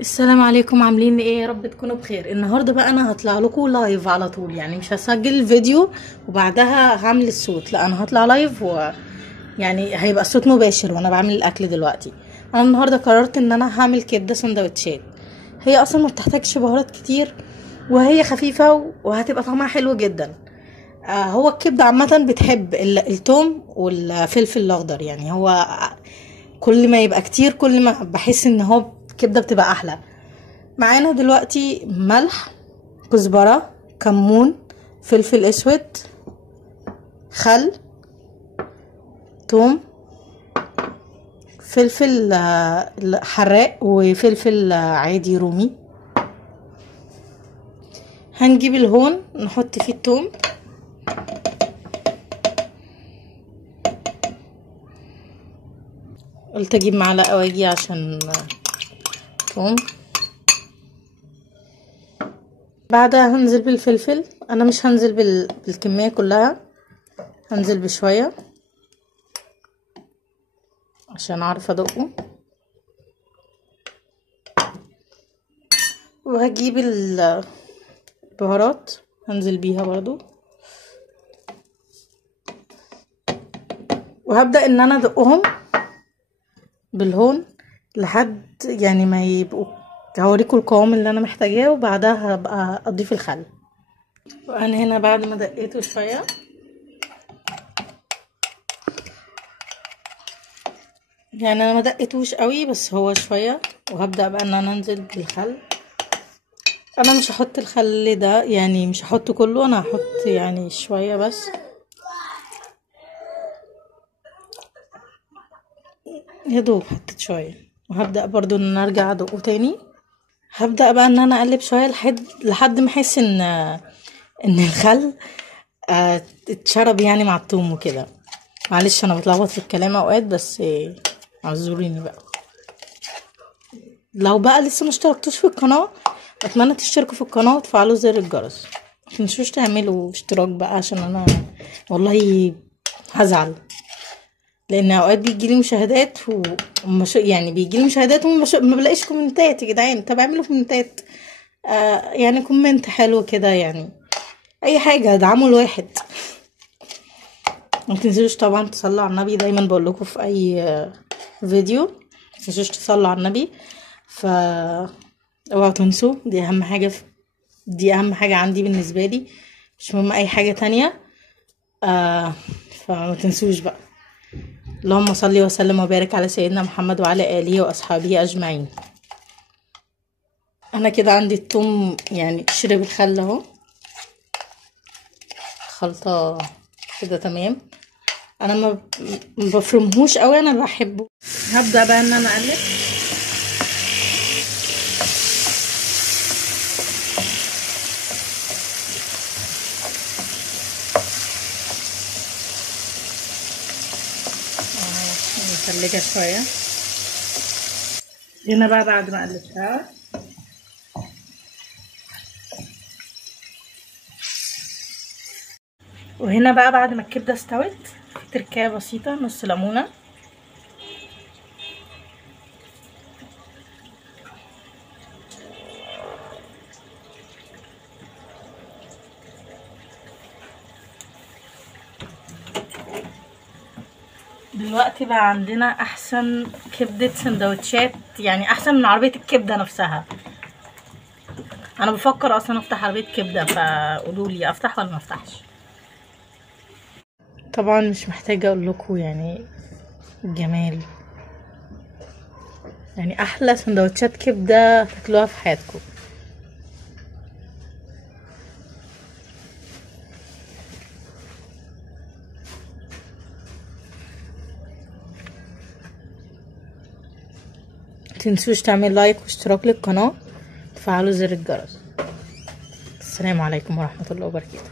السلام عليكم، عاملين ايه؟ يا رب تكونوا بخير. النهارده بقى انا هطلع لكم لايف على طول، يعني مش هسجل الفيديو وبعدها هعمل الصوت، لا انا هطلع لايف يعني هيبقى الصوت مباشر وانا بعمل الاكل دلوقتي. انا النهارده قررت ان انا هعمل كبده سندوتشات. هي اصلا ما بتحتاجش بهارات كتير وهي خفيفه وهتبقى طعمها حلو جدا. هو الكبده عامه بتحب التوم والفلفل الاخضر، يعني هو كل ما يبقى كتير كل ما بحس ان هو الكبده بتبقى احلى. معانا دلوقتي ملح، كزبرة، كمون، فلفل اسود، خل، توم، فلفل حراق، وفلفل عادي رومي. هنجيب الهون نحط فيه التوم، قلت اجيب معلقه واجي عشان توم. بعدها هنزل بالفلفل، انا مش هنزل بالكميه كلها، هنزل بشويه عشان اعرف ادقه. وهجيب البهارات هنزل بيها برضو، وهبدأ ان انا ادقهم بالهون لحد يعني ما يبقوا، هوريكم القوام اللي انا محتاجاه وبعدها هبقى اضيف الخل. وانا هنا بعد ما دقيته شويه، يعني انا ما دقيتوش قوي بس هو شويه، وهبدأ بقى ان انا انزل بالخل. انا مش هحط الخل ده، يعني مش هحطه كله، انا هحط يعني شويه بس، يا دوب حطيت شويه. وهبدأ برضو ان انا ارجع ادقه تاني. هبدأ بقى ان انا اقلب شويه لحد ما احس ان الخل اتشرب يعني مع الثوم وكده. معلش انا بتلخبط في الكلام اوقات، بس اعذريني بقى. لو بقى لسه ما اشتركتوش في القناه، اتمنى تشتركوا في القناه وتفعلوا زر الجرس. متنسوش تعملوا اشتراك بقى عشان انا والله هزعل، لان اوقات بيجيلي مشاهدات يعني بيجيلي مشاهدات وما بلاقيش كومنتات. يا جدعان طب اعملوا كومنتات، يعني كومنت حلو كده، يعني اي حاجه ادعموا الواحد. ما تنسوش طبعا تصلوا على النبي، دايما بقول لكم في اي فيديو ما تنسوش تصلوا على النبي. اوعوا تنسوا، دي اهم حاجه عندي بالنسبه لي، مش مهم اي حاجه تانية. فما تنسوش بقى. اللهم صل وسلم وبارك على سيدنا محمد وعلى اله واصحابه اجمعين. انا كده عندي الثوم يعني شرب الخل اهو، خلطه كده تمام. انا ما بفرمهوش قوي، انا بحبه. هبدا بقى ان انا اقلب. متلجه شويه. هنا بقى بعد ما قلبتها، وهنا بقى بعد ما الكبده استوت، في تركايه بسيطه، نص ليمونه. دلوقتي بقى عندنا احسن كبده سندوتشات، يعني احسن من عربيه الكبده نفسها. انا بفكر اصلا افتح عربيه كبده، فقولوا لي افتح ولا ما افتحش. طبعا مش محتاجه اقول لكم يعني الجمال، يعني احلى سندوتشات كبده تاكلوها في حياتكم. متنسوش تعمل لايك واشتراك للقناه، تفعلوا زر الجرس. السلام عليكم ورحمه الله وبركاته.